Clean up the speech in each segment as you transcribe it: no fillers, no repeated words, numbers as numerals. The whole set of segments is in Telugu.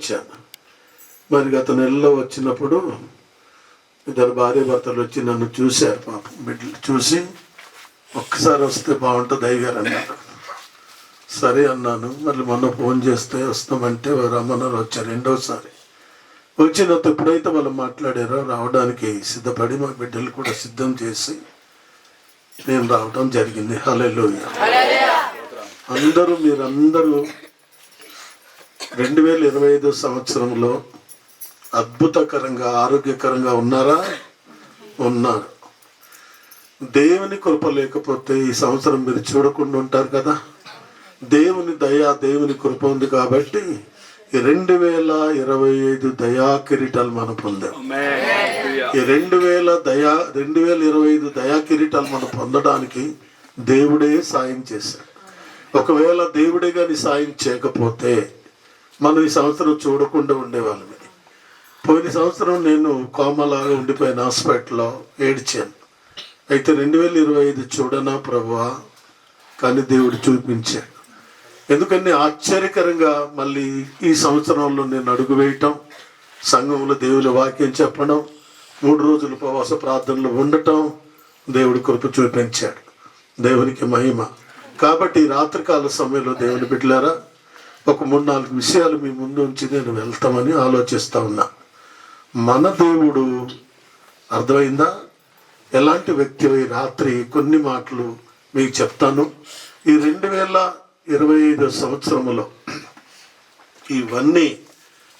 వచ్చాను. మరి గత నెలలో వచ్చినప్పుడు ఇద్దరు భార్య భర్తలు వచ్చి నన్ను చూశారు. పాపం బిడ్డలు చూసి ఒక్కసారి వస్తే బాగుంటుంది అయ్యగారు అన్నారు. సరే అన్నాను. మళ్ళీ మొన్న ఫోన్ చేస్తే వస్తామంటే రమ్మన్నారు. వచ్చారు రెండోసారి. వచ్చినంత ఎప్పుడైతే వాళ్ళు మాట్లాడారో రావడానికి సిద్ధపడి మా బిడ్డలు కూడా సిద్ధం చేసి నేను రావడం జరిగింది. హల్లెలూయా. మీరందరూ 2025 సంవత్సరంలో అద్భుతకరంగా ఆరోగ్యకరంగా ఉన్నారా? ఉన్నారు. దేవుని కృప లేకపోతే ఈ సంవత్సరం మీరు చూడకుండా ఉంటారు కదా. దేవుని దయ, దేవుని కృప ఉంది కాబట్టి 2025 దయా కిరీటాలు మనం పొందాం. ఈ 2025 దయా కిరీటాలు మనం పొందడానికి దేవుడే సాయం చేశాడు. ఒకవేళ దేవుడే కానీ సాయం చేయకపోతే మనం ఈ సంవత్సరం చూడకుండా ఉండేవాళ్ళమే. పోయిన సంవత్సరం నేను కోమలాగా ఉండిపోయిన హాస్పిటల్లో ఏడ్చాను. అయితే 2025 చూడనా ప్రభువా, కానీ దేవుడు చూపించాడు. ఎందుకని ఆశ్చర్యకరంగా మళ్ళీ ఈ సంవత్సరంలో నేను అడుగు వేయటం, సంఘంలో దేవుని వాక్యం చెప్పడం, 3 రోజులు ఉపవాస ప్రార్థనలు ఉండటం దేవుడు కృప చూపించాడు. దేవునికి మహిమ. కాబట్టి రాత్రికాల సమయంలో దేవుని బిడ్డలారా, ఒక 3-4 విషయాలు మీ ముందు ఉంచి నేను వెళ్తామని ఆలోచిస్తా ఉన్నా. మన దేవుడు అర్థమైందా? ఎలాంటి వ్యక్తి? ఈ రాత్రి కొన్ని మాటలు మీకు చెప్తాను. ఈ 2025 సంవత్సరంలో ఇవన్నీ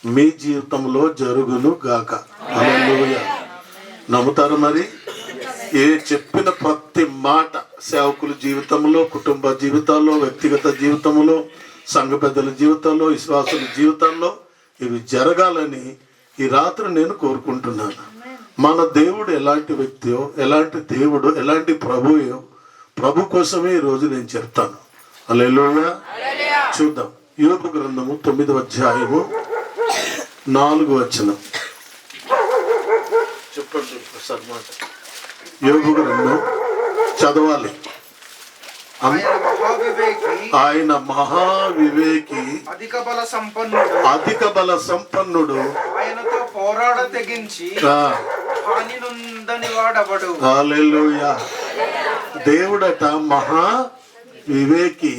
మీ జీవితంలో జరుగును గాక. హల్లెలూయా. నమ్ముతారు? మరి ఏ చెప్పిన ప్రతి మాట సేవకుల జీవితంలో, కుటుంబ జీవితాల్లో, వ్యక్తిగత జీవితంలో, సంఘ పెద్దల జీవితంలో, విశ్వాసుల జీవితాల్లో ఇవి జరగాలని ఈ రాత్రి నేను కోరుకుంటున్నాను. మన దేవుడు ఎలాంటి వ్యక్తియో, ఎలాంటి దేవుడు, ఎలాంటి ప్రభుయో, ప్రభు కోసమే ఈరోజు నేను చెప్తాను. హల్లెలూయా. చూద్దాం. యోబు గ్రంథము 9వ అధ్యాయము 4వ వచనం. చెప్పండి సార్ మాట. యోబు గ్రంథం చదవాలి. ఆయన మహావివేకి, అధిక బల సంపన్నుడు, ఆయనతో పోరాడ తెగించి హాని నొందని వాడెవడు. హల్లెలూయా. దేవుడట మహా వివేకి.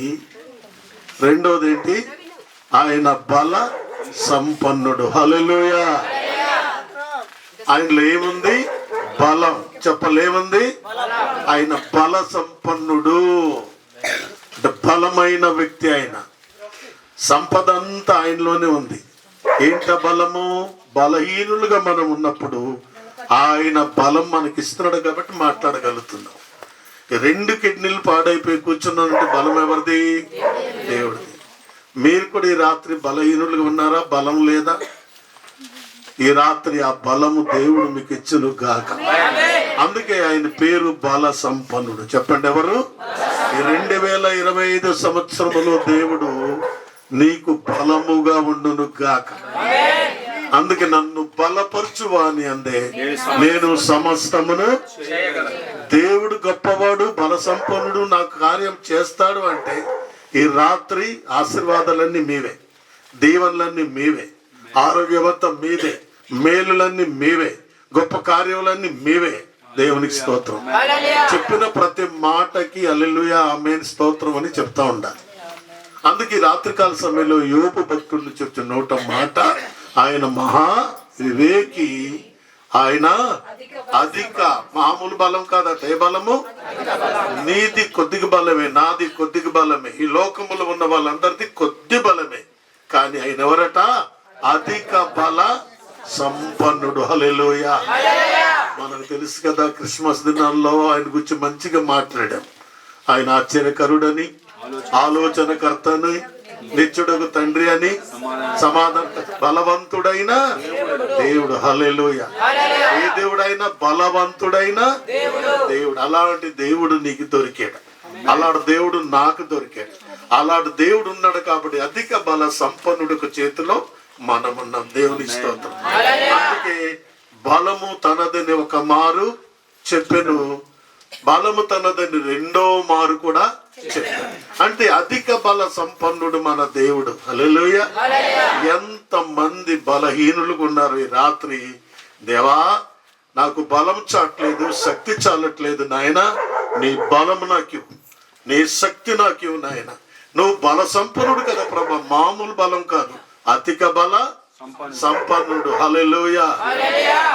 రెండోది ఏంటి? ఆయన బల సంపన్నుడు. హల్లెలూయా. ఆయనలో ఏముంది? బలం. చెప్పలేముంది? ఆయన బల సంపన్నుడు. బలమైన వ్యక్తి. ఆయన సంపద అంతా ఆయనలోనే ఉంది. ఏంట బలము? బలహీనులుగా మనం ఉన్నప్పుడు ఆయన బలం మనకి ఇస్తున్నాడు కాబట్టి మాట్లాడగలుగుతున్నాం. 2 కిడ్నీలు పాడైపోయి కూర్చున్నానంటే బలం ఎవరిది? దేవుడిది. మీరు కూడా ఈ రాత్రి బలహీనులుగా ఉన్నారా? బలం లేదా? ఈ రాత్రి ఆ బలము దేవుడు మీకు ఇచ్చును గాక. అందుకే ఆయన పేరు బల సంపన్నుడు. చెప్పండి ఎవరు? ఈ 2025 సంవత్సరములో దేవుడు నీకు బలముగా ఉండును గాక. అందుకే నన్ను బలపరచువాని అందే నేను సమస్తమును. దేవుడు గొప్పవాడు, బల సంపన్నుడు, నాకు కార్యం చేస్తాడు అంటే ఈ రాత్రి ఆశీర్వాదాలన్నీ మీవే, దీవెనలన్నీ మీవే, ఆరోగ్యవంతం మీదే, మేలులన్నీ మీవే, గొప్ప కార్యాలన్నీ మీవే. దేవునికి స్తోత్రం. చెప్పిన ప్రతి మాటకి హల్లెలూయా, ఆమేన్, స్తోత్రం అని చెప్తా ఉండాలి. అందుకే రాత్రికాల సమయంలో యోబు భక్తుడు చెప్తున్న నోట మాట, ఆయన మహా వివేకి, ఆయన అధిక, మామూలు బలం కాదట. ఏ బలము? నీది కొద్దిగా బలమే, నాది కొద్దిగా బలమే, ఈ లోకములో ఉన్న వాళ్ళందరిది కొద్ది బలమే. కానీ ఆయన ఎవరట? అధిక బల సంపన్నుడు. హల్లెలూయా. మనకు తెలుసు కదా, క్రిస్మస్ దినాల్లో ఆయన గురించి మంచిగా మాట్లాడాం. ఆయన ఆశ్చర్యకరుడని, ఆలోచనకర్తని, నిత్యుడకు తండ్రి అని, సమాధాన, బలవంతుడైన దేవుడు. హల్లెలూయా. ఏ దేవుడైనా బలవంతుడైన దేవుడు. అలాంటి దేవుడు నీకు దొరికాడు. అలాంటి దేవుడు నాకు దొరికాడు. అలాంటి దేవుడు ఉన్నాడు కాబట్టి అధిక బల సంపన్నుడికి చేతిలో మనమున్నాం. దేవుని స్తోత్రం. అందుకే బలము తనదని ఒక మారు చెప్పెను, బలము తనదని రెండో మారు కూడా చెప్పాడు. అంటే అధిక బల సంపన్నుడు మన దేవుడు. హల్లెలూయా. ఎంత మంది బలహీనులుగా ఉన్నారు ఈ రాత్రి. దేవా, నాకు బలం చాట్లేదు, శక్తి చాలట్లేదు నాయన, నీ బలం నాకు ఇవ్వు, నీ శక్తి నాకు ఇవ్వు నాయన. నువ్వు బల సంపన్నుడు కదా ప్రభా, మామూలు బలం కాదు, అధిక బల సంపన్నుడు. హల్లెలూయా.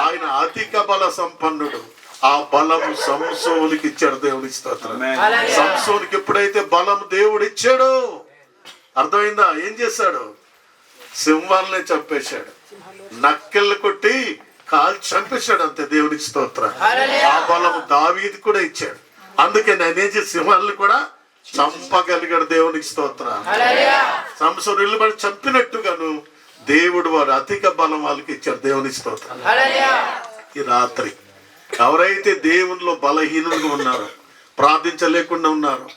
ఆయన అధిక బల సంపన్నుడు. ఆ బలము సంసోనుకి ఇచ్చాడు. దేవునికి స్తోత్రం. సంసోనుకి ఎప్పుడైతే బలం దేవుడు ఇచ్చాడో, అర్థమైందా? ఏం చేశాడు? సింహాలనే చంపేశాడు, నక్కెళ్ళు కొట్టి కాల్చి చంపేశాడు. అంతే. దేవునికి స్తోత్రం. ఆ బలము దావీదు కూడా ఇచ్చాడు. అందుకే నేనేం చేసి సింహాలను కూడా చంపగలిగాడు. దేవునికి స్తోత్రం. సంసోను ఇల్లు పడి చంపినట్టుగాను దేవుడు వారు అధిక బలం వాళ్ళకి ఇచ్చాడు. దేవునికి స్తోత్రం. ఈ రాత్రి ఎవరైతే దేవునిలో బలహీనులుగా ఉన్నారో, ప్రార్థించలేకుండా ఉన్నారు,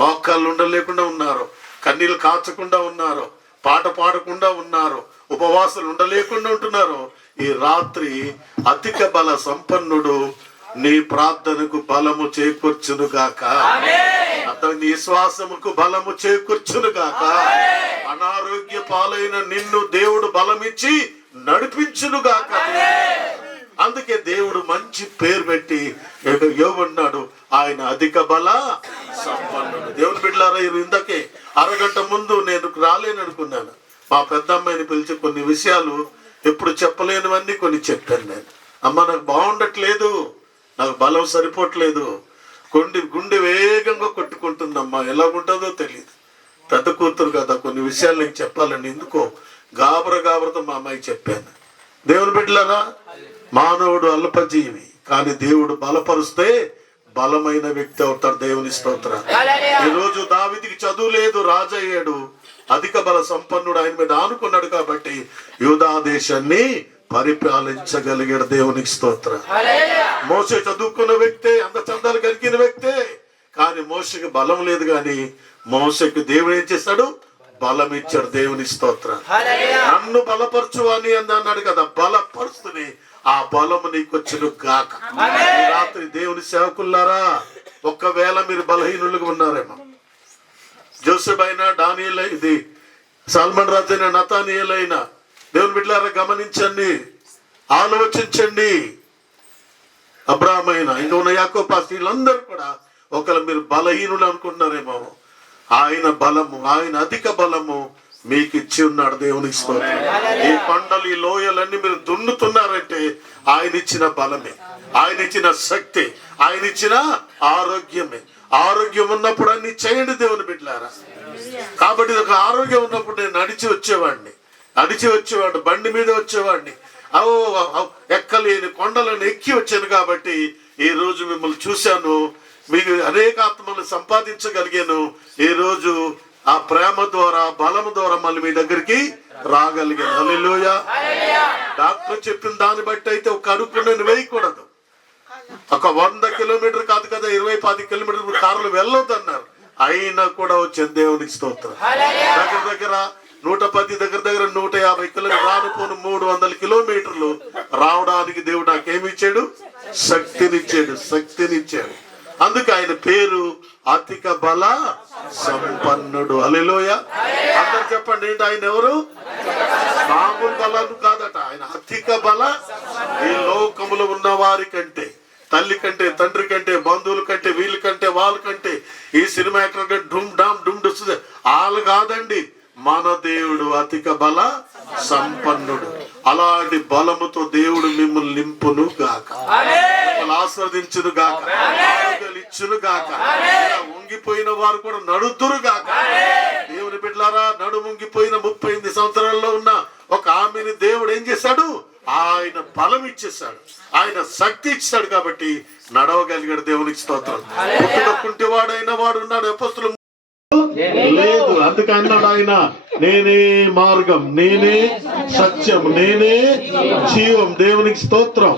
మోకాళ్ళు ఉండలేకుండా ఉన్నారు, కన్నీళ్ళు కాచకుండా ఉన్నారు, పాట పాడకుండా ఉన్నారు, ఉపవాసాలు ఉండలేకుండా ఉంటున్నారు, ఈ రాత్రి అధిక బల సంపన్నుడు నీ ప్రార్థనకు బలము చేకూర్చును గాక. అతని నీ శ్వాసముకు బలము చేకూర్చును గాక. అనారోగ్య పాలైన నిన్ను దేవుడు బలమిచ్చి నడిపించును గాక. అందుకే దేవుడు మంచి పేరు పెట్టి యోబన్నాడు, ఆయన అధిక బల సంపన్నుడు. దేవుని బిడ్డలారా, ఇందాకే అరగంట ముందు నేను రాలేననుకున్నాను. మా పెద్ద అమ్మాయిని పిలిచి కొన్ని విషయాలు ఎప్పుడు చెప్పలేనివన్నీ కొన్ని చెప్పాను. నేను, అమ్మ నాకు బాగుండట్లేదు, నాకు బలం సరిపోవట్లేదు, గుండె వేగంగా కొట్టుకుంటుందమ్మా, ఎలాగుంటుందో తెలియదు. పెద్ద కూతురు కదా, కొన్ని విషయాలు నీకు చెప్పాలండి. ఎందుకో గాబరతో మా అమ్మాయి చెప్పాను. దేవుని బిడ్డలారా, మానవుడు అల్పజీవి, కానీ దేవుడు బలపరుస్తే బలమైన వ్యక్తి అవుతాడు. దేవుని స్తోత్రం. ఈరోజు దావీదుకి చదువు లేదు, రాజు అయ్యాడు, అధిక బల సంపన్నుడు ఆయన మీద ఆనుకున్నాడు కాబట్టి యూదా దేశాన్ని పరిపాలించగలిగాడు. దేవునికి స్తోత్రం. మోషే చదువుకున్న వ్యక్తే, అంత చందాలు కలిగిన వ్యక్తే, కానీ మోషకి బలం లేదు. కానీ మోషకి దేవుడు ఏం చేస్తాడు? బలం ఇచ్చాడు. దేవుని స్తోత్రం. నన్ను బలపరచు అని అన్నాడు కదా, బలపరుస్తుని ఆ బలము నీకు వచ్చును గాక. ఈ రాత్రి దేవుని సేవకులారా, ఒక్కవేళ మీరు బలహీనులుగా ఉన్నారేమో, జోసెఫ్ అయినా, డానియేల్, ఇది సల్మాన్ రాజు అయినా, నతానియేల్ అయినా, దేవుని బిడ్డలారా గమనించండి, ఆలోచించండి. అబ్రాహాము అయినా, ఇంకా ఉన్న యాకోబు వీళ్ళందరూ కూడా ఒకవేళ మీరు బలహీనులు అనుకుంటున్నారేమో, ఆయన బలము, ఆయన అధిక బలము మీకు ఇచ్చి ఉన్నాడు. దేవునికి స్తోత్రం. ఈ కొండలు, ఈ లోయలన్నీ మీరు దున్నుతున్నారంటే ఆయన ఇచ్చిన బలమే, ఆయన ఇచ్చిన శక్తి, ఆయన ఇచ్చిన ఆరోగ్యమే. ఆరోగ్యం ఉన్నప్పుడు అన్ని చేయండి దేవుని బిడ్డలారా. కాబట్టి ఒక ఆరోగ్యం ఉన్నప్పుడు నేను నడిచి వచ్చేవాడిని, బండి మీద వచ్చేవాడిని, ఎక్కలేని కొండలను ఎక్కి వచ్చాను. కాబట్టి ఈ రోజు మిమ్మల్ని చూశాను, మీకు అనేక ఆత్మలను సంపాదించగలిగాను. ఈ రోజు ఆ ప్రేమ ద్వారా, బలము ద్వారా మళ్ళీ మీ దగ్గరికి రాగలిగాను. హల్లెలూయా. డాక్టర్ చెప్పిన దాన్ని బట్టి అయితే ఒక అడుగు నేను వేయకూడదు. ఒక 100 కిలోమీటర్ కాదు కదా, 20-10 కిలోమీటర్ కార్లు వెళ్ళొద్దు అన్నారు. అయినా కూడా వచ్చింది. దేవునికి స్తోత్రం. దగ్గర 110, దగ్గర 150 కిలోమీటర్, రానుపోను 300 కిలోమీటర్లు రావడానికి దేవుడు నాకేమి ఇచ్చాడు? శక్తినిచ్చాడు. అందుకే ఆయన పేరు అధిక బల సంపన్నుడు. హల్లెలూయా. అందరు చెప్పండి, ఏంటి ఆయన ఎవరు? మామూలు బలం కాదట, ఆయన అధిక బల. ఈ లోకములో ఉన్న వారి కంటే, తల్లి కంటే, తండ్రి కంటే, బంధువుల కంటే, వీళ్ళ కంటే, వాళ్ళ కంటే, ఈ సినిమా యాక్టర్ కంటే డుమ్ డామ్ వాళ్ళు కాదండి, మన దేవుడు అధిక బల సంపన్నుడు. అలాంటి బలముతో దేవుడు మిమ్మల్ని నింపును గాక, ఆస్వాదించును గాక, ఇచ్చును గాక. ఉంగిపోయిన వారు కూడా నడుతురు గాక. దేవుని బిడ్డలారా, నడుముంగిపోయిన 38 సంవత్సరాల్లో ఉన్న ఒక ఆమెని దేవుడు ఏం చేశాడు? ఆయన బలం ఇచ్చేసాడు, ఆయన శక్తి ఇచ్చాడు. కాబట్టి నడవగలిగాడు. దేవునికి స్తోత్రం. పుట్టుకుంటేవాడైన వాడు ఉన్నాడు, అపొస్తలులు లేదు. అందుకే అన్నాడు ఆయన, నేనే మార్గం, నేనే సత్యం, నేనే జీవం. దేవునికి స్తోత్రం.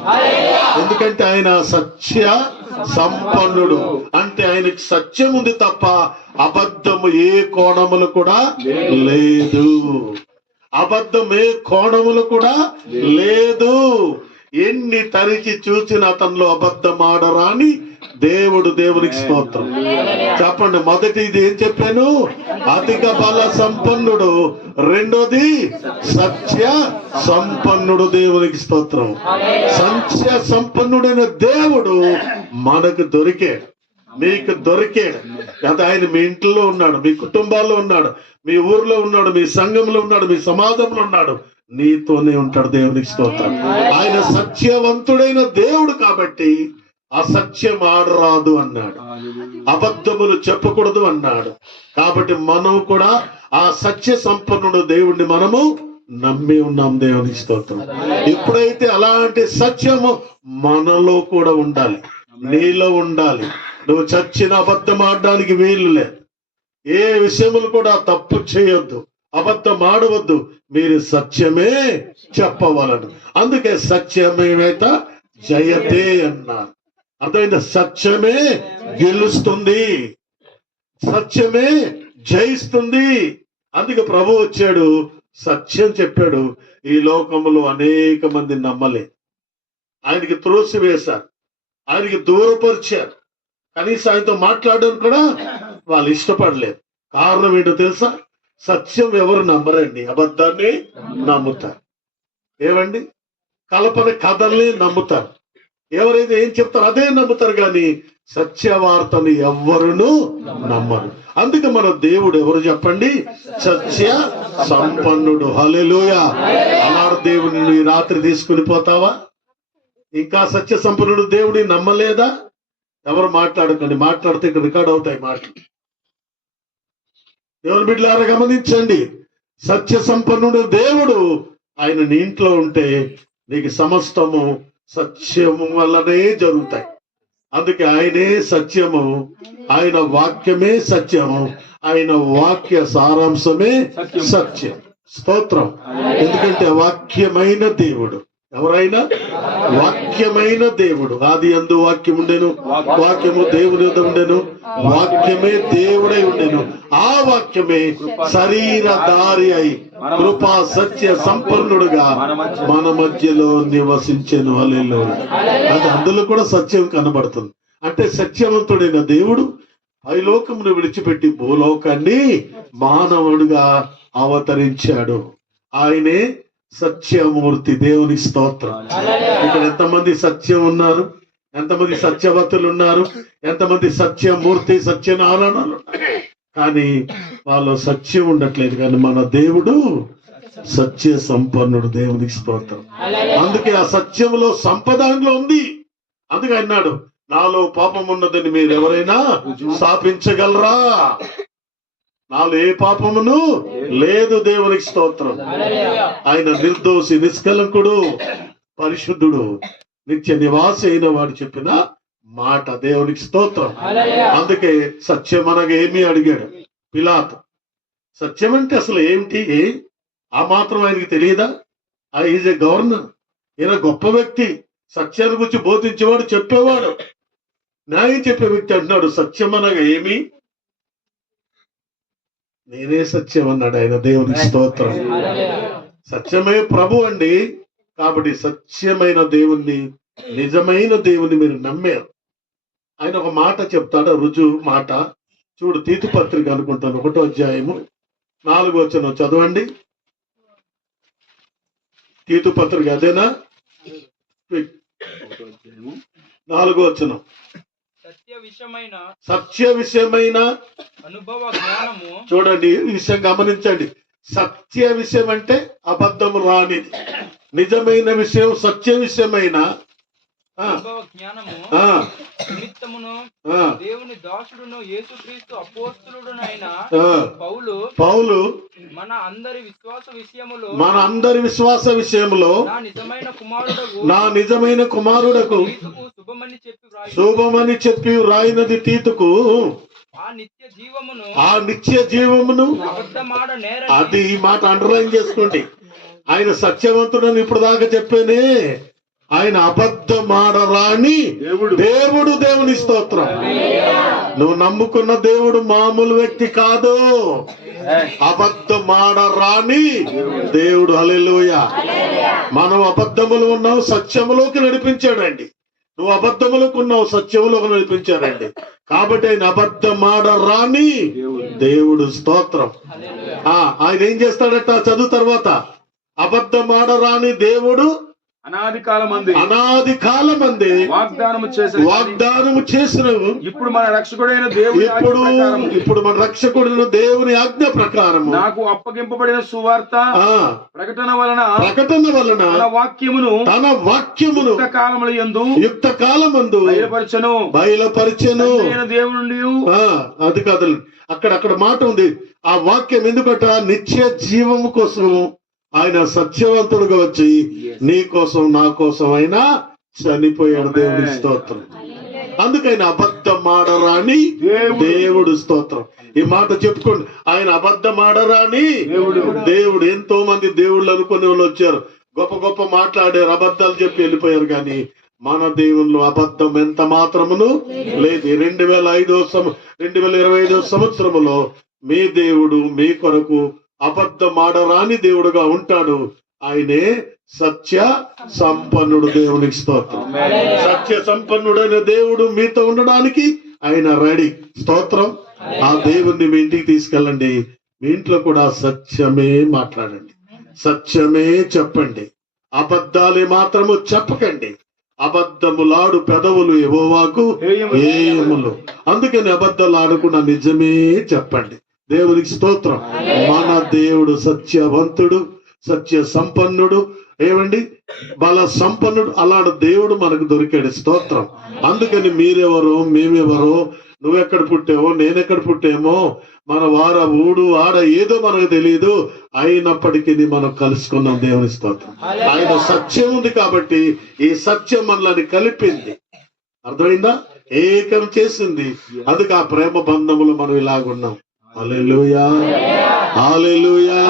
ఎందుకంటే ఆయన సత్య సంపన్నుడు. అంటే ఆయనకి సత్యం ఉంది తప్ప అబద్ధము ఏ కోణములు కూడా లేదు. అబద్ధం ఏ కోణములు కూడా లేదు. ఎన్ని తరిచి చూసిన అతనిలో అబద్ధం ఆడరాని దేవునికి స్తోత్రం. చెప్పండి, మొదటి ఇది ఏం చెప్పాను? అధిక బల సంపన్నుడు. రెండోది సత్య సంపన్నుడు. దేవునికి స్తోత్రం. సత్య సంపన్నుడైన దేవుడు మనకు దొరికాడు, మీకు దొరికాడు కదా. ఆయన మీ ఇంట్లో ఉన్నాడు, మీ కుటుంబాల్లో ఉన్నాడు, మీ ఊర్లో ఉన్నాడు, మీ సంఘంలో ఉన్నాడు, మీ సమాజంలో ఉన్నాడు, నీతోనే ఉంటాడు. దేవునికి స్తోత్రం. ఆయన సత్యవంతుడైన దేవుడు కాబట్టి అసత్యం ఆడరాదు అన్నాడు, అబద్ధములు చెప్పకూడదు అన్నాడు. కాబట్టి మనం కూడా ఆ సత్య సంపన్నుడు దేవుడిని మనము నమ్మి ఉన్నాం. దేవునికి స్తోత్రం. ఎప్పుడైతే అలాంటి సత్యము మనలో కూడా ఉండాలి, నీలో ఉండాలి. నువ్వు చచ్చిన అబద్ధం ఆడడానికి వీలు లేదు. ఏ విషయములు కూడా తప్పు చేయొద్దు, అబద్ధం ఆడవద్దు. మీరు సత్యమే చెప్పవలను. అందుకే సత్యమేమైత జయతే అన్నారు. అర్థమైంది? సత్యమే గెలుస్తుంది, సత్యమే జయిస్తుంది. అందుకే ప్రభు వచ్చాడు, సత్యం చెప్పాడు. ఈ లోకంలో అనేక మంది నమ్మలే, ఆయనకి త్రోసివేశారు, ఆయనకి దూరపరిచారు, కనీసం ఆయనతో మాట్లాడడం కూడా వాళ్ళు ఇష్టపడలేదు. కారణం ఏంటో తెలుసా? సత్యం ఎవరు నమ్మరండి, అబద్ధాన్ని నమ్ముతారు. ఏమండి? కల్పన కథల్ని నమ్ముతారు. ఎవరైతే ఏం చెప్తారో అదే నమ్ముతారు, కానీ సత్యవార్తను ఎవ్వరును నమ్మరు. అందుకే మన దేవుడు ఎవరు చెప్పండి? సత్య సంపన్నుడు. హల్లెలూయా. అలాంటి దేవుని ఈ రాత్రి తీసుకుని పోతావా? ఇంకా సత్య సంపన్నుడు దేవుడిని నమ్మలేదా? ఎవరు మాట్లాడకండి, మాట్లాడితే ఇక్కడ రికార్డ్ అవుతాయి మాటలు. దేవుని బిడ్డలారా గమనించండి, సత్య సంపన్నుడు దేవుడు. ఆయన నీ ఇంట్లో ఉంటే నీకు సమస్తము సత్యము వల్లనే జరుగుతాయి. అందుకే ఆయనే సత్యము, ఆయన వాక్యమే సత్యము, ఆయన వాక్య సారాంశమే సత్యం. స్తోత్రం. ఎందుకంటే వాక్యమైన దేవుడు. ఎవరైనా వాక్యమైన దేవుడు. ఆది యందు వాక్యం ఉండెను, వాక్యము దేవుని యొద్ద ఉండెను, వాక్యమే దేవుడై ఉండెను, ఆ వాక్యమే శరీరధారి అయి కృపా సత్య సంపన్నుడుగా మన మధ్యలో నివసించెను. హల్లెలూయా. అది అందులో కూడా సత్యం కనబడుతుంది. అంటే సత్యవంతుడైన దేవుడు పైలోకమును విడిచిపెట్టి భూలోకాన్ని మానవుడుగా అవతరించాడు. ఆయనే సత్యమూర్తి. దేవుని స్తోత్రం. ఇక్కడ ఎంతమంది సత్యం ఉన్నారు, ఎంతమంది సత్యవతులు ఉన్నారు, ఎంతమంది సత్యమూర్తి, సత్యనారాయణలు, కానీ వాళ్ళు సత్యం ఉండట్లేదు. కానీ మన దేవుడు సత్య సంపన్నుడు. దేవునికి స్తోత్రం. అందుకే ఆ సత్యంలో సంపద అందులో ఉంది. అందుకే అన్నాడు, నాలో పాపం ఉన్నదని మీరు ఎవరైనా స్థాపించగలరా? నాలో ఏ పాపమును లేదు. దేవునికి స్తోత్రం. ఆయన నిర్దోషి, నిష్కలంకుడు, పరిశుద్ధుడు, నిత్య నివాసి అయిన వాడు చెప్పిన మాట. దేవునికి స్తోత్రం. అందుకే సత్యం అనగా ఏమీ అడిగాడు పిలాతు. సత్యం అంటే అసలు ఏమిటి? ఆ మాత్రం ఆయనకి తెలియదా? ఈజ్ ఏ గవర్నర్, ఈయన గొప్ప వ్యక్తి, సత్యాన్ని గురించి బోధించేవాడు, చెప్పేవాడు, న్యాయం చెప్పే వ్యక్తి. అంటున్నాడు సత్యం అనగా ఏమి? నేనే సత్యం అన్నాడు ఆయన. దేవునికి స్తోత్రం. సత్యమే ప్రభు అండి. కాబట్టి సత్యమైన దేవుణ్ణి, నిజమైన దేవుని మీరు నమ్మారు. ఆయన ఒక మాట చెప్తాడు, రుజువు మాట. చూడు, తీతు పత్రిక అనుకుంటాను, 1వ అధ్యాయము 4వ వచనం చదవండి. తీతు పత్రిక అదేనా? 4వ వచనం. సత్య విషయమైన అనుభవ జ్ఞానము. చూడండి, ఈ విషయం గమనించండి. సత్య విషయం అంటే అబద్ధము రానిది, నిజమైన విషయం, సత్య విషయమైన దేవుని దాసుడును యేసుక్రీస్తు అపోస్తలుడునైన పౌలు మన అందరి విశ్వాస విషయములో నా నిజమైన కుమారుడకు శుభమని చెప్పి వ్రాయినది తీతుకు ఆ నిత్య జీవమును. అది ఈ మాట అండర్లైన్ చేసుకోండి. ఆయన సత్యవంతుడని ఇప్పుడు దాకా చెప్పానే, ఆయన అబద్ధమాడరాని దేవుడు. దేవుని స్తోత్రం. నువ్వు నమ్ముకున్న దేవుడు మామూలు వ్యక్తి కాదు, అబద్ధమాడరాని దేవుడు. హల్లెలూయా. మనం అబద్ధములు ఉన్నాం, సత్యములోకి నడిపించాడండి. నువ్వు అబద్ధములకు ఉన్నావు, సత్యములకు నడిపించారండి. కాబట్టి ఆయన అబద్ధమాడరాని దేవుడు. స్తోత్రం. ఆయన ఏం చేస్తాడట? చదువు తర్వాత, అబద్ధమాడరాని దేవుడు అనాది కాలమందే వాగ్దానము చేసినవు ఇప్పుడు మన రక్షకుడైన దేవుని ఇప్పుడు మన రక్షకుడైన దేవుని ఆజ్ఞ ప్రకారం నాకు అప్పగింపబడిన సువార్త ప్రకటన వలన తన వాక్యమును యుక్త కాలమందు బయలుపరచెను దేవుని. అది కాదు, అక్కడ మాట ఉంది. ఆ వాక్యం ఎందుకట? నిత్య జీవము కోసము ఆయన సత్యవంతుడుగా వచ్చి నీ కోసం నా కోసం అయినా చనిపోయాడు. దేవుడి స్తోత్రం. అందుకైనా అబద్ధమాడరాని దేవుడు. స్తోత్రం. ఈ మాట చెప్పుకోండి, ఆయన అబద్ధమాడరాని దేవుడు. ఎంతో మంది దేవుళ్ళు అనుకునే వాళ్ళు వచ్చారు, గొప్ప గొప్ప మాట్లాడారు, అబద్ధాలు చెప్పి వెళ్ళిపోయారు. కానీ మన దేవుళ్ళు అబద్ధం ఎంత మాత్రమును లేదు. 2025 సంవత్సరములో మీ దేవుడు మీ కొరకు అబద్ధమాడరాని దేవుడుగా ఉంటాడు. ఆయనే సత్య సంపన్నుడు. దేవునికి స్తోత్రం. సత్య సంపన్నుడైన దేవుడు మీతో ఉండడానికి ఆయన రెడీ. స్తోత్రం. ఆ దేవుణ్ణి మీ ఇంటికి తీసుకెళ్ళండి. మీ ఇంట్లో కూడా సత్యమే మాట్లాడండి, సత్యమే చెప్పండి, అబద్ధాలే మాత్రము చెప్పకండి. అబద్ధములాడు పెదవులు యెహోవాకు హేయములు. అందుకని అబద్ధాలు ఆడకుండా నిజమే చెప్పండి. దేవునికి స్తోత్రం. మన దేవుడు సత్యవంతుడు, సత్య సంపన్నుడు, ఏమండి బల సంపన్నుడు. అలాంటి దేవుడు మనకు దొరికాడు. స్తోత్రం. అందుకని మీరెవరో మేమెవరో, నువ్వెక్కడ పుట్టావో నేనెక్కడ పుట్టామో, మన వార ఊడు ఆడ ఏదో మనకు తెలియదు, అయినప్పటికీ మనం కలుసుకున్నాం. దేవుని స్తోత్రం. ఆయన సత్యం ఉంది కాబట్టి ఈ సత్యం మనల్ని కలిపింది. అర్థమైందా? ఏకం చేసింది. అందుకే ఆ ప్రేమ బంధములు మనం ఇలాగున్నాం. హల్లెలూయా, హల్లెలూయా.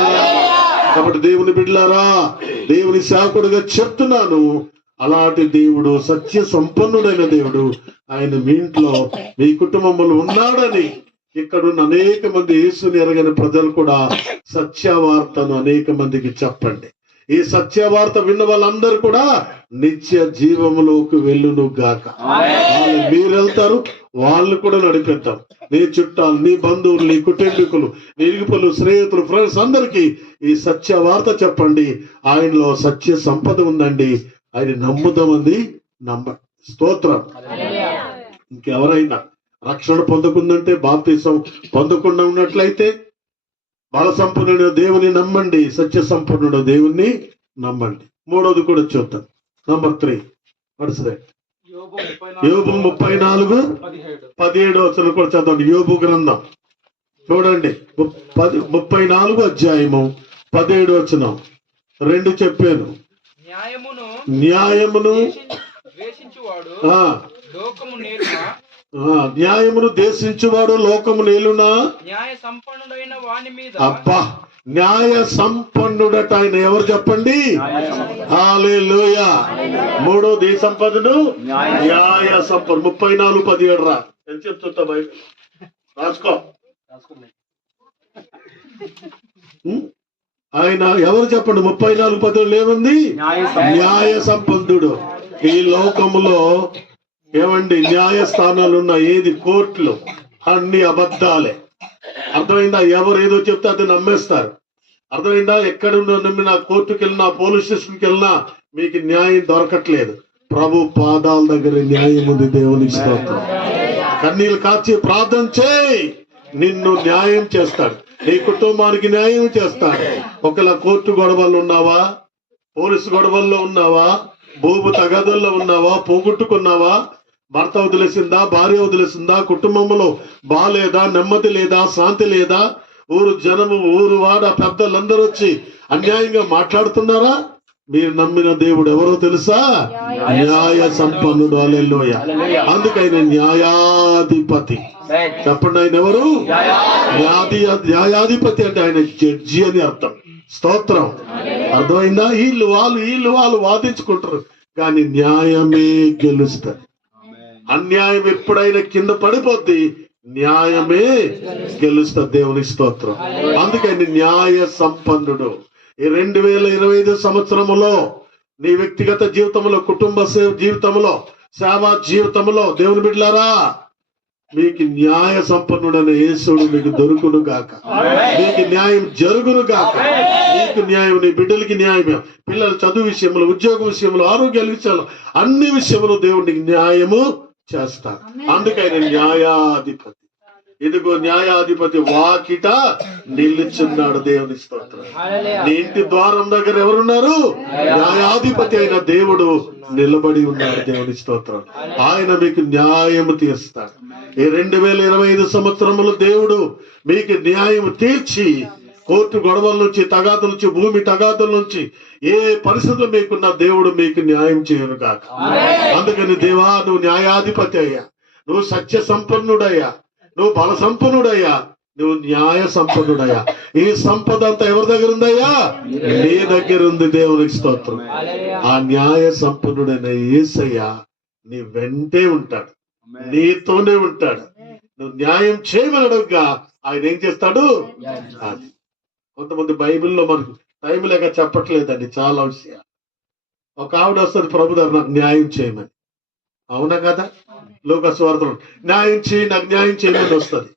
కాబట్టి దేవుని బిడ్డలారా, దేవుని సేవకుడిగా చెప్తున్నాను, అలాంటి దేవుడు, సత్య సంపన్నుడైన దేవుడు ఆయన మీ ఇంట్లో మీ కుటుంబంలో ఉన్నాడని ఇక్కడున్న అనేక మంది యేసుని ఎరగని ప్రజలు కూడా సత్యవార్తను అనేక మందికి చెప్పండి. ఈ సత్యవార్త విన్న వాళ్ళందరూ కూడా నిత్య జీవములోకి వెళ్ళును గాక. మీరు వెళ్తారు, వాళ్ళు కూడా నడిపిద్దాం. నీ చుట్టాలు, నీ బంధువులు, నీ కుటుంబీకులు, నీ ఇరుగుపలు, స్నేహితులు, ఫ్రెండ్స్ అందరికీ ఈ సత్యవార్త చెప్పండి. ఆయనలో సత్య సంపద ఉందండి, ఆయన నమ్ముదామంది. స్తోత్రం. ఇంకెవరైనా రక్షణ పొందకుందంటే, బాప్తిసం పొందకుండా ఉన్నట్లయితే బల సంపన్నుడు దేవుని నమ్మండి, సత్య సంపన్నుడు దేవుణ్ణి నమ్మండి. మూడోది కూడా చూద్దాం. నంబర్ 3 యోబు 34:17 కూడా చదవండి. యోబు గ్రంథం చూడండి, 34 అధ్యాయము 17 వచనం. 2 చెప్పాను. న్యాయమును న్యాయమును దేశించువాడు లోకము నేలునా. అబ్బా, న్యాయ సంపన్నుడట ఆయన. ఎవరు చెప్పండి? హల్లెలూయా. మూడోది ఏ సంపదను? న్యాయ సంపన్నుడు. 34:17 రా. ఎంత చెప్తుంటా బయట రాసుకో. ఆయన ఎవరు చెప్పండి? 34:17 ఏముంది? న్యాయ సంపన్నుడు. ఈ లోకములో ఏమండి న్యాయస్థానాలు ఉన్నాయి, ఏది కోర్టులు, అన్ని అబద్ధాలే. అర్థమైందా? ఎవరు ఏదో చెప్తే అది నమ్మేస్తారు. అర్థమైందా? ఎక్కడ నమ్మినా, కోర్టుకి వెళ్ళినా, పోలీస్ స్టేషన్కి వెళ్ళినా మీకు న్యాయం దొరకట్లేదు. ప్రభు పాదాల దగ్గర న్యాయం ఉంది. దేవునికి స్తోత్రం. కన్నీళ్ళు కాచి ప్రార్థన చేయి, నిన్ను న్యాయం చేస్తాడు, నీ కుటుంబానికి న్యాయం చేస్తాడు. ఒకవేళ కోర్టు గొడవల్లో ఉన్నావా, పోలీసు గొడవల్లో ఉన్నావా, భూమి తగాదుల్లో ఉన్నావా, పోగొట్టుకున్నావా, భర్త వదిలేసిందా, భార్య వదిలేసిందా, కుటుంబంలో బాలేదా, నెమ్మది లేదా, శాంతి లేదా, ఊరు జనము, ఊరు వాడ పెద్దలందరూ వచ్చి అన్యాయంగా మాట్లాడుతున్నారా? మీరు నమ్మిన దేవుడు ఎవరో తెలుసా? న్యాయ సంపన్నుడు. హల్లెలూయా. అందుకైన న్యాయాధిపతి. చెప్పండి, ఆయన ఎవరు? న్యాయాధిపతి అంటే ఆయన జడ్జి అని అర్థం. స్తోత్రం. అర్థమైందా? వీళ్ళు వాళ్ళు వాదించుకుంటారు, కానీ న్యాయమే గెలుస్తుంది. అన్యాయం ఎప్పుడైనా కింద పడిపోద్ది, న్యాయమే గెలుస్తుంది. దేవుని స్తోత్రం. అందుకని న్యాయ సంపన్నుడు. ఈ 2025 సంవత్సరములో నీ వ్యక్తిగత జీవితంలో, కుటుంబ జీవితంలో, సేవా జీవితంలో దేవుని బిడ్డలారా మీకు న్యాయ సంపన్నుడైన యేసుడు మీకు దొరుకును గాక, మీకు న్యాయం జరుగును గాక. నీకు న్యాయం, నీ బిడ్డలకి న్యాయం, పిల్లల చదువు విషయంలో, ఉద్యోగ విషయంలో, ఆరోగ్యాల విషయంలో, అన్ని విషయంలో దేవుడికి న్యాయము చేస్తాడు. అందుకైన న్యాయాధిపతి. ఇదిగో న్యాయాధిపతి వాకిట నిలుచున్నాడు. దేవుని స్తోత్రం. నీ ఇంటి ద్వారం దగ్గర ఎవరున్నారు? న్యాయాధిపతి అయిన దేవుడు నిలబడి ఉన్నాడు. దేవుని స్తోత్రం. ఆయన మీకు న్యాయము తీరుస్తాడు. ఈ 2025 సంవత్సరములు దేవుడు మీకు న్యాయం తీర్చి, కోర్టు గొడవల నుంచి, తగాదుల నుంచి, భూమి తగాదుల నుంచి, ఏ పరిస్థితులు మీకున్న దేవుడు మీకు న్యాయం చేయను కాక. అందుకని దేవా, నువ్వు న్యాయాధిపతి అయ్యా, నువ్వు సత్య సంపన్నుడయ్యా, నువ్వు బల సంపన్నుడయ్యా, నువ్వు న్యాయ సంపన్నుడయ్యా. ఈ సంపద అంతా ఎవరి దగ్గర ఉందయ్యా? నీ దగ్గర ఉంది. దేవునికి స్తోత్రం. ఆ న్యాయ సంపన్నుడైన యేసయ్య నీ వెంటే ఉంటాడు, నీతోనే ఉంటాడు. నువ్వు న్యాయం చేయమనడుగా ఆయన ఏం చేస్తాడు? అది కొంతమంది బైబిల్లో మనకు టైం లేక చెప్పట్లేదండి చాలా విషయాలు. ఒక ఆవిడ వస్తుంది ప్రభు దగ్గర, నాకు న్యాయం చేయమని. అవునా కదా? లోకస్వార్థం న్యాయం చేయి, నాకు న్యాయం చేయమని వస్తుంది.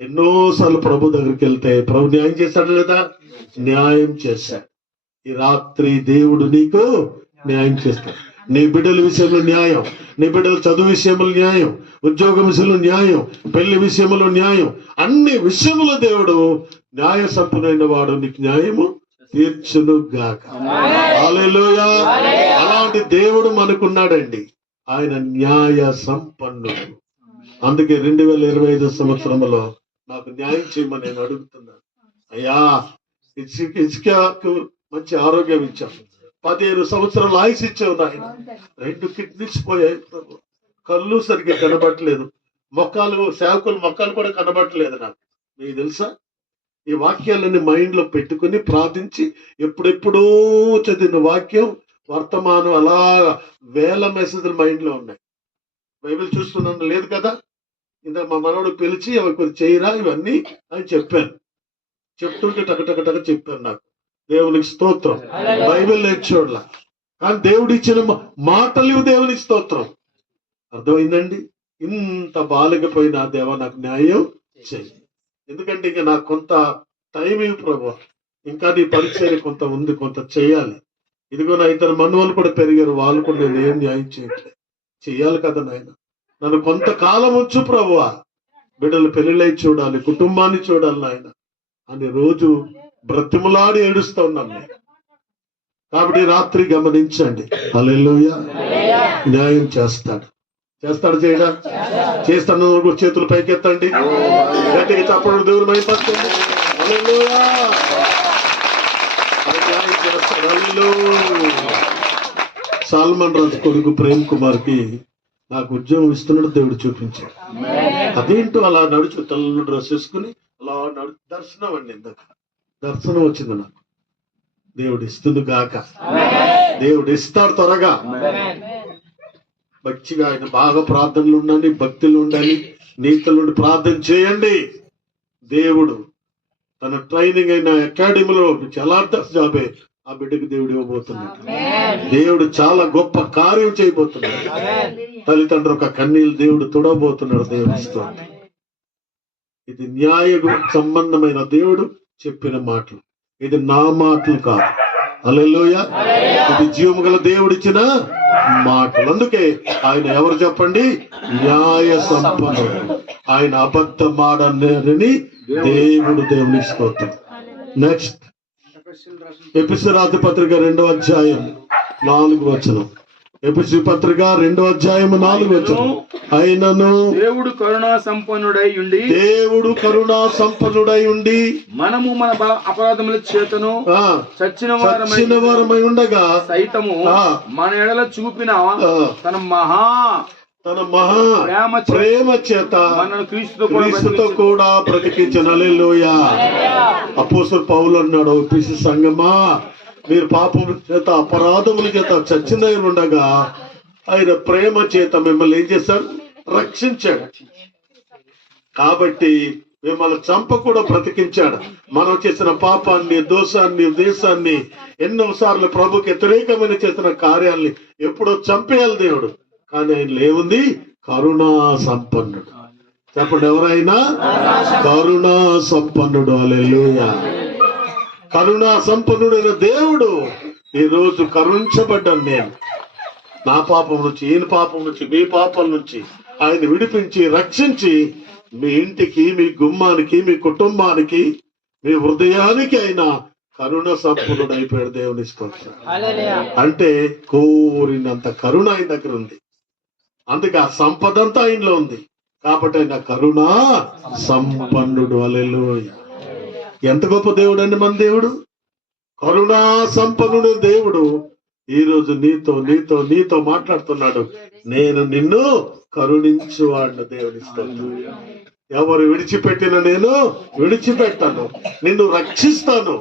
ఎన్నోసార్లు ప్రభు దగ్గరికి వెళ్తే ప్రభు న్యాయం చేశాడు లేదా? న్యాయం చేశాడు. ఈ రాత్రి దేవుడు నీకు న్యాయం చేస్తాడు. నీ బిడ్డల విషయంలో న్యాయం, నీ బిడ్డల చదువు విషయంలో న్యాయం, ఉద్యోగం విషయంలో న్యాయం, పెళ్లి విషయంలో న్యాయం, అన్ని విషయంలో దేవుడు న్యాయ సంపన్నుడైన వాడు నీకు న్యాయము తీర్చును గాక. హల్లెలూయా. అలాంటి దేవుడు మనకున్నాడండి. ఆయన న్యాయ సంపన్నుడు. అందుకే 2025 సంవత్సరంలో నాకు న్యాయం చేయమని నేను అడుగుతున్నాను. అయ్యా, ఇసుకకు మంచి ఆరోగ్యం ఇచ్చావు, 15 సంవత్సరాలు ఆయుష్ ఇచ్చావు నాయన. 2 కిడ్నీస్ పోయాయి ప్రభు, కళ్ళు సరిగ్గా కనబట్టలేదు, సేవకులు మొక్కలు కూడా కనబట్టలేదు నాకు. మీకు తెలుసా? ఈ వాక్యాలన్నీ మైండ్ లో పెట్టుకుని ప్రార్థించి ఎప్పుడెప్పుడో చదివిన వాక్యం వర్తమానం అలా వేల మెసేజ్లు మైండ్ లో ఉన్నాయి. బైబిల్ చూస్తున్నాను లేదు కదా, ఇంత మా మనోడు పిలిచి అవి కొంచెం చేయరా ఇవన్నీ అని చెప్పాను. చెప్తుంటే టక చెప్పాను. నాకు దేవునికి స్తోత్రం. బైబిల్ నేర్చోడ్లా, కానీ దేవుడు ఇచ్చిన మాటలు దేవునికి స్తోత్రం. అర్థమైందండి? ఇంత బాలికపోయినా దేవా నాకు న్యాయం చెయ్యి. ఎందుకంటే ఇంకా నాకు కొంత టైం ఇవ్వు ప్రభు, ఇంకా నీ పరిచయం కొంత ఉంది, కొంత చేయాలి. ఇదిగో నా ఇద్దరు మనవాళ్ళు కూడా పెరిగారు, వాళ్ళు కూడా నేను ఏం న్యాయం చేయట్లేదు, చెయ్యాలి కదా నాయన. నన్ను కొంతకాలం వచ్చు ప్రభువా, బిడ్డలు పెళ్లిళ్ళై చూడాలి, కుటుంబాన్ని చూడాలి నాయన అని రోజు బ్రతిమలాడి ఏడుస్తా ఉన్నాను నేను. కాబట్టి రాత్రి గమనించండి, హల్లెలూయా. న్యాయం చేస్తాడు చేయడా? చేస్తాను. చేతులు పైకెత్తండి, గట్టిగా చప్పట్లు దేవుని మైపరచండి. హల్లెలూయా. సాల్మన్ రాజు కొడుకు ప్రేమ్ కుమార్ కి నాకు ఉద్యోగం ఇస్తున్నాడు దేవుడు చూపించాడు. అదేంటో అలా నడుచు, తెల్ల డ్రెస్ వేసుకుని అలా దర్శనం అండి. ఇందాక దర్శనం వచ్చింది నాకు. దేవుడు ఇస్తుంది గాక, దేవుడు ఇస్తాడు త్వరగా. మంచిగా ఆయన బాగా ప్రార్థనలు ఉండండి, భక్తులు ఉండాలి, నీతులు ప్రార్థన చేయండి. దేవుడు తన ట్రైనింగ్ అయిన అకాడమీలో చాలా జాబే ఆ బిడ్డకు దేవుడు ఇవ్వబోతున్నాడు. దేవుడు చాలా గొప్ప కార్యం చేయబోతున్నాడు. తల్లిదండ్రులు ఒక కన్నీళ్ళు దేవుడు తుడబోతున్నాడు. దేవుడితో ఇది న్యాయ సంబంధమైన దేవుడు చెప్పిన మాటలు, ఇది నా మాటలు కాదు. హల్లెలూయా. ఇది జీవము గల దేవుడిచ్చిన మాటలు. అందుకే ఆయన ఎవరు చెప్పండి? న్యాయ సంపన్నుడు. ఆయన అబద్ధమాడని దేవుడు. దేవుని స్తోత్రం. నెక్స్ట్ ఎఫెసీయుల రాసిన పత్రిక 2వ అధ్యాయం 4వ వచనం. ఎఫెసీయుల పత్రిక 2వ అధ్యాయం 4వ వచనం. అయినను దేవుడు కరుణా సంపన్నుడై ఉండి మనము మన అపరాధముల చేతను చచ్చిన వారమై ఉండగా సైతము మన ఎడల చూపిన తన మహా ప్రేమ చేత క్రీస్తుతో కూడా బ్రతికించిన. హల్లెలూయా. అపోస్తలుడు పౌలు అన్నాడు, ఎఫెసీ సంఘమా, మీరు పాపముల చేత అపరాధముల చేత చచ్చిన ఉండగా ఆయన ప్రేమ చేత మిమ్మల్ని ఏం చేశాడు? రక్షించాడు. కాబట్టి మిమ్మల్ని చంప కూడా బ్రతికించాడు. మనం చేసిన పాపాన్ని, దోషాన్ని, దేశాన్ని, ఎన్నోసార్లు ప్రభుకి వ్యతిరేకమైన చేసిన కార్యాల్ని ఎప్పుడో చంపేయాలి దేవుడు. కానీ ఆయన ఏముంది? కరుణా సంపన్నుడు. చెప్పండి, ఎవరైనా కరుణా సంపన్నుడు. హల్లెలూయా. కరుణా సంపన్నుడైన దేవుడు ఈ రోజు కరుణించబడ్డాను నేను. నా పాపం నుంచి, ఈయన పాపం నుంచి, మీ పాపం నుంచి ఆయన విడిపించి రక్షించి మీ ఇంటికి, మీ గుమ్మానికి, మీ కుటుంబానికి, మీ హృదయానికి ఆయన కరుణ సంపన్నుడు అయిపోయాడు. దేవుని స్తోత్రం. అంటే కోరినంత కరుణ ఆయన దగ్గర ఉంది. అందుకే ఆ సంపద అంతా ఆయనలో ఉంది. కాబట్టి ఆయన కరుణా సంపన్నుడు. హల్లెలూయా. ఎంత గొప్ప దేవుడు అండి మన దేవుడు. కరుణా సంపన్నుడు దేవుడు ఈ రోజు నీతో మాట్లాడుతున్నాడు. నేను నిన్ను కరుణించువాడిన. దేవుని స్తోత్రం. ఎవరు విడిచిపెట్టిన నేను విడిచిపెట్టాను, నిన్ను రక్షిస్తాను,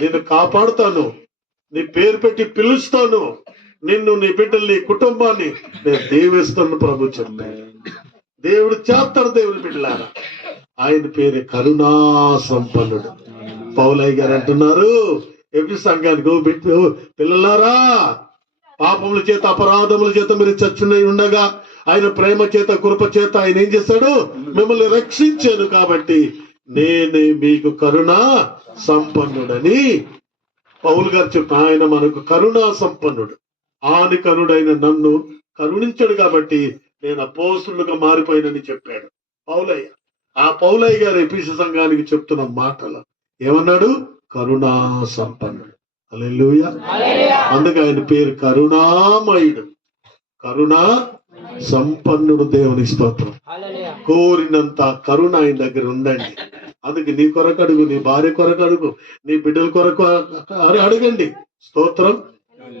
నిన్ను కాపాడుతాను, నీ పేరు పెట్టి పిలుస్తాను, నిన్ను, నీ బిడ్డల్ని, కుటుంబాన్ని నేను దీవిస్తాను. ప్రభు చెప్పాడు. దేవుడు చేస్తాడు. దేవుని బిడ్డలారా, ఆయన పేరు కరుణా సంపన్నుడు. పౌలయ్య గారు అంటున్నారు ఎఫెసు సంఘానికి, పిల్లలారా, పాపముల చేత, అపరాధముల చేత మీరు చచ్చునై ఉండగా ఆయన ప్రేమ చేత, కృప చేత ఆయన ఏం చేశాడు? మిమ్మల్ని రక్షించాను. కాబట్టి నేనే మీకు కరుణా సంపన్నుడని పౌలు గారు చెప్పిన, ఆయన మనకు కరుణా సంపన్నుడు. ఆనికనుడైన నన్ను కరుణించాడు కాబట్టి నేను అపోస్తులుగా మారిపోయినని చెప్పాడు పౌలయ్య. ఆ పౌలయ్య గారు ఎఫెసు సంఘానికి చెప్తున్న మాటలు ఏమన్నాడు? కరుణా సంపన్నుడు. హల్లెలూయా. అందుకే ఆయన పేరు కరుణామయుడు, కరుణా సంపన్నుడు. దేవుని స్తోత్రం. కోరినంత కరుణ ఆయన దగ్గర ఉందండి. అందుకే నీ కొరకు అడుగు, నీ భార్య కొరకు అడుగు, నీ బిడ్డల కొరకు అడగండి. స్తోత్రం.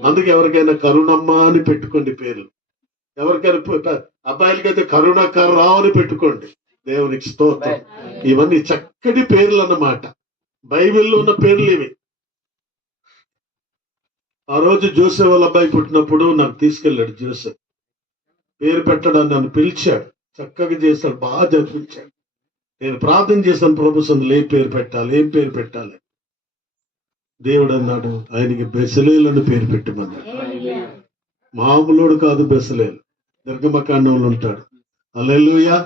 అందుకే ఎవరికైనా కరుణమ్మ అని పెట్టుకోండి పేర్లు. ఎవరికైనా అబ్బాయిలకైతే కరుణాకర్రావు అని పెట్టుకోండి. దేవునికి స్తోత్రం. ఇవన్నీ చక్కటి పేర్లు అన్నమాట. బైబిల్లో ఉన్న పేర్లు ఇవి. ఆ రోజు జోసెఫ్ వాళ్ళ అబ్బాయి పుట్టినప్పుడు నాకు తీసుకెళ్ళాడు. జోసెఫ్ పేరు పెట్టడానికి నన్ను పిలిచాడు. చక్కగా చేశాడు, బాగా జరిపించాడు. నేను ప్రార్థన చేశాను, ప్రభు సందులో ఏం పేరు పెట్టాలి. దేవుడు అన్నాడు, ఆయనకి బెసలేలు అని పేరు పెట్టమన్నాడు. మామూలుడు కాదు బెసలేలు, నిర్గమకాండంలో ఉంటాడు. హల్లెలూయా.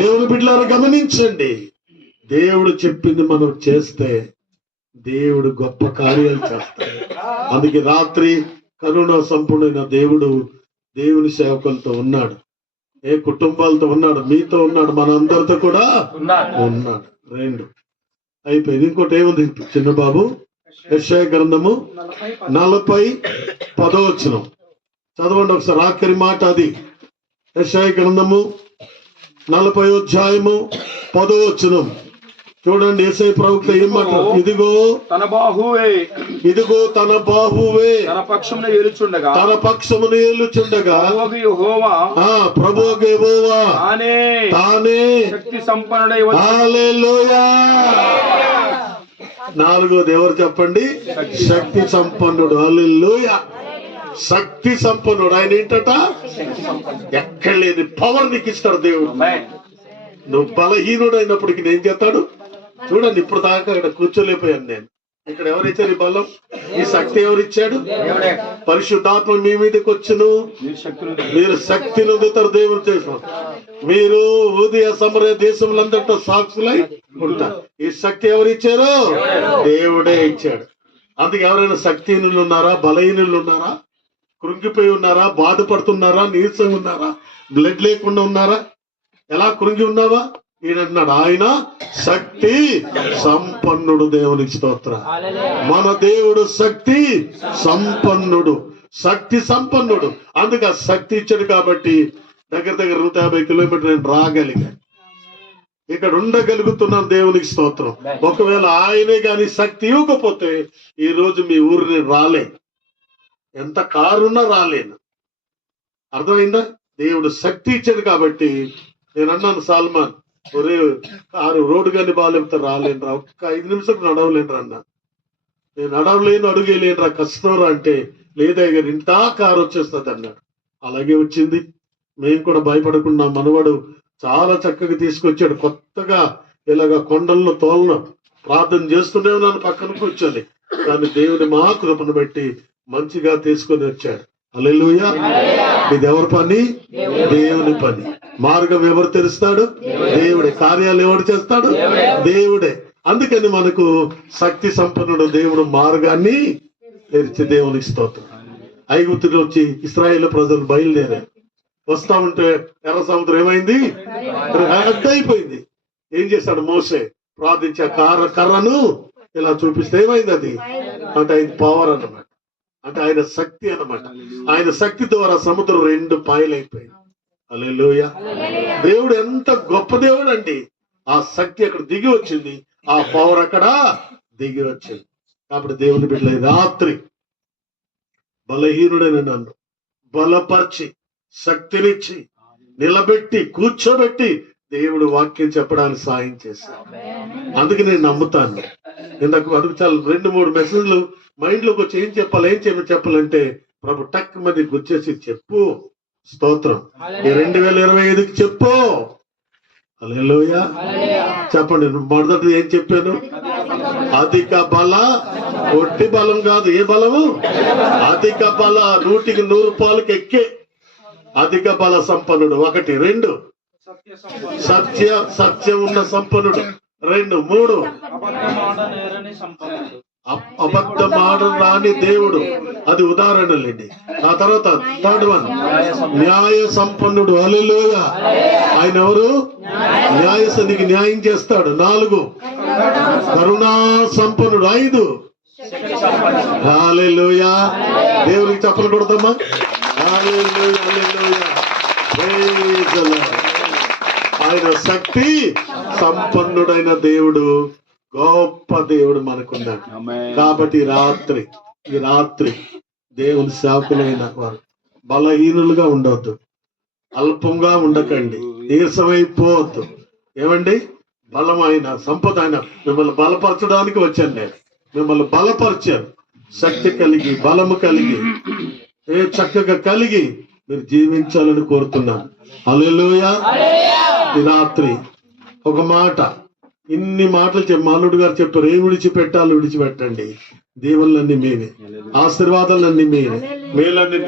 దేవుని బిడ్డలారా గమనించండి, దేవుడు చెప్పింది మనం చేస్తే దేవుడు గొప్ప కార్యాలు చేస్తాడు. అందుకే రాత్రి కరుణ సంపూర్ణమైన దేవుడు దేవుని సేవకులతో ఉన్నాడు, కుటుంబాలతో ఉన్నాడు, మీతో ఉన్నాడు, మనందరితో కూడా ఉన్నాడు. 2 అయిపోయింది. ఇంకోటి ఏముంది చిన్న బాబు? యెషయా గ్రంథము 40:10 చదవండి ఒకసారి. ఆఖరి మాట అది. యెషయా గ్రంథము 40:10 చూడండి. యేసయ్య ప్రవక్త ఏం మాట్లాడు? ఇదిగో తన బాహువే తన పక్షమును ఏలుచుండగా ప్రభువు యెహోవా తానే శక్తి సంపన్నుడై హల్లెలూయా. 4వది ఎవరు చెప్పండి? శక్తి సంపన్నుడు. హల్లెలూయా. శక్తి సంపన్నుడు. ఆయన ఏంటట? ఎక్కడ లేని పవర్ నీకు ఇస్తాడు దేవుడు. నువ్వు బలహీనుడు అయినప్పటికీ ఏం చేస్తాడు? చూడండి, ఇప్పుడు దాకా ఇక్కడ కూర్చోలేకపోయాను నేను. ఇక్కడ ఎవరిచ్చారు ఈ బలం, ఈ శక్తి ఎవరిచ్చాడు? పరిశుద్ధాత్మ మీ మీదకి వచ్చును, మీరు శక్తిని పొందుతారు. దేవుడు చేసిన మీరు ఉదయ సమర దేశములందరితో సాక్షులై ఉంటారు. ఈ శక్తి ఎవరిచ్చారు? దేవుడే ఇచ్చాడు. అందుకే ఎవరైనా శక్తిహీనులు ఉన్నారా? బలహీనులు ఉన్నారా? కృంగిపోయి ఉన్నారా? బాధపడుతున్నారా? నీరసంగా ఉన్నారా? బ్లడ్ లేకుండా ఉన్నారా? ఎలా కృంగి ఉన్నావా? ఈయనన్నాడు, ఆయన శక్తి సంపన్నుడు. దేవునికి స్తోత్రం. మన దేవుడు శక్తి సంపన్నుడు, శక్తి సంపన్నుడు. అందుకే శక్తి ఇచ్చాడు కాబట్టి దగ్గర 150 కిలోమీటర్లు నేను రాగలిగాను, ఇక్కడ ఉండగలుగుతున్నాను. దేవునికి స్తోత్రం. ఒకవేళ ఆయనే గాని శక్తి ఇవ్వకపోతే ఈ రోజు మీ ఊరిని రాలేను, ఎంత కారున్నా రాలేను. అర్థమైందా? దేవుడు శక్తి ఇచ్చాడు కాబట్టి నేను అన్నాను, సల్మాన్ ఒరే కారు రోడ్డు కానీ బాగాలేకపోతే రాలేనురా, ఒక్క 5 నిమిషాలు నడవలేనురా అన్నా. నేను నడవలేను, అడుగేలేనురా, కష్టంరా అంటే, లేదా గారు ఇంటా కారు వచ్చేస్తుంది అన్నాడు. అలాగే వచ్చింది. మేము కూడా భయపడకుండా మనవాడు చాలా చక్కగా తీసుకొచ్చాడు. కొత్తగా ఇలాగ కొండల్లో తోలన ప్రార్థన చేస్తూనే ఉన్నాను పక్కన కూర్చొని. కానీ దేవుని మహాకృపను బట్టి మంచిగా తీసుకొని వచ్చాడు. హల్లెలూయా. ఇది ఎవరి పని? దేవుని పని. మార్గం ఎవరు తెరుస్తాడు? దేవుడే. కార్యాలు ఎవరు చేస్తాడు? దేవుడే. అందుకని మనకు శక్తి సంపన్నుడు దేవుడు మార్గాన్ని తెరిచి దేవునికి స్తోత్రం. ఐగుప్తులో వచ్చి ఇశ్రాయేలు ప్రజలు బయలుదేరారు. వస్తా ఉంటే ఎర్ర సముద్రం ఏమైంది? అడ్డైపోయింది. ఏం చేశాడు మోసే? ప్రార్థించి ఆ కర్రను ఇలా చూపిస్తే ఏమైంది? అది అంటే ఆయన పవర్ అన్నమాట, అంటే ఆయన శక్తి అన్నమాట. ఆయన శక్తి ద్వారా సముద్రం 2 పాయలైపోయింది. హల్లెలూయా. దేవుడు ఎంత గొప్ప దేవుడు అండి. ఆ శక్తి అక్కడ దిగి వచ్చింది, ఆ పవర్ అక్కడ దిగి వచ్చింది. కాబట్టి దేవుని బిడ్డల రాత్రి బలహీనుడైన నన్ను బలపరిచి శక్తినిచ్చి నిలబెట్టి కూర్చోబెట్టి దేవుడు వాక్యం చెప్పడానికి సాయం చేశాడు. అందుకే నేను నమ్ముతాను. ఇందాక అందుకు చాలా 2-3 మెసేజ్లు మైండ్ లోకి వచ్చి ఏం చెప్పాలంటే ప్రభు టక్ మంది గుర్చేసి చెప్పు, స్తోత్రం, ఈ 2025కి చెప్పు. హల్లెలూయా. చెప్పండి. మొదటి ఏం చెప్పాను? అధిక బల, ఒట్టి బలం కాదు. ఏ బలము? అధిక బల, 100కి 100 పాలకి ఎక్కే అధిక బల సంపన్నుడు. 1. 2 సత్యం ఉన్న సంపన్నుడు. 2. 3 అబద్ధమాడ రాని దేవుడు. అది ఉదాహరణలేండి. ఆ తర్వాత 3rd వన్ న్యాయ సంపన్నుడు. హల్లెలూయా. ఆయన ఎవరు? న్యాయసనికి న్యాయం చేస్తాడు. 4 కరుణా సంపన్నుడు. 5 హల్లెలూయా. దేవునికి చప్పలు కొడతామా? Hallelujah, hallelujah. Praise the lord. ఆయన శక్తి సంపన్నుడైన దేవుడు, గొప్ప దేవుడు మనకున్నాడు. కాబట్టి ఈ రాత్రి దేవుని సేవకులైన వారు బలహీనులుగా ఉండవద్దు, అల్పంగా ఉండకండి, నీరసమైపోవద్దు. ఏమండి? బలమైన సంపద ఆయన మిమ్మల్ని బలపరచడానికి వచ్చాను నేను. మిమ్మల్ని బలపరిచాను. శక్తి కలిగి, బలము కలిగి, చక్కగా కలిగి మీరు జీవించాలని కోరుతున్నాను. హల్లెలూయా. ఈ రాత్రి ఒక మాట, ఇన్ని మాటలు మాలుడు గారు చెప్పారు. ఏం విడిచిపెట్టాలి? విడిచిపెట్టండి. దీవెనలన్నీ మీవే, ఆశీర్వాదాలన్నీ మీవే, మేలన్నీ